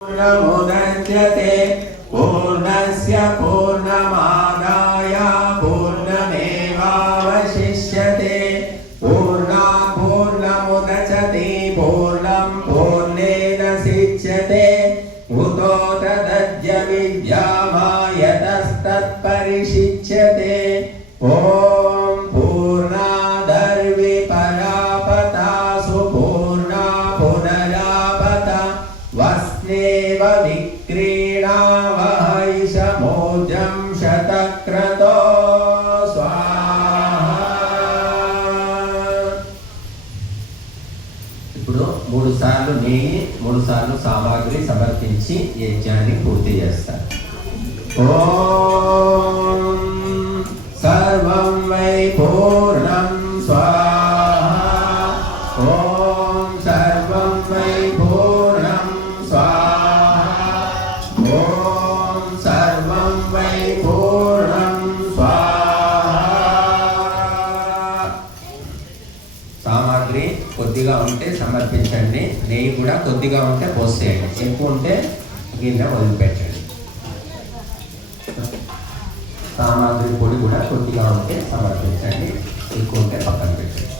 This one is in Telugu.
पूर्णमुदच्यते पूर्णस्य पूर्णमादाय पूर्णमेवावशिष्यते पूर्णात् पूर्णमुदच्यते पूर्णं पूर्णेन सिच्यते उतो तदद्य विद्यामायतस्तत्परिशिच्यते ॐ पूर्णादर्विपरापतासु पूर्णा पुनरापत वस्नेव विक्रीणावहै समोजं शतक्रतो स्वाहा। ఇప్పుడు 3 సార్లు నెయ్యి 3 సార్లు సామాగ్రి సమర్పించి యజ్ఞాన్ని పూర్తి చేస్తారు. ఓం సర్వం వై పూర్ణం స్వాహా ఓం సర్వం వై పూర్ణం స్వాహా ఓం సర్వం వై పూర్ణం స్వాహా. సామాగ్రి కొద్దిగా ఉంటే సమర్పించండి, నెయ్యి కూడా కొద్దిగా ఉంటే పోసేయండి, ఎక్కువ ఉంటే గిన్నె వదిలిపెట్టండి. సామాగ్రి పొడి కూడా కొద్దిగా ఉంటే సమర్పించండి, ఎక్కువ ఉంటే పక్కన పెట్టండి.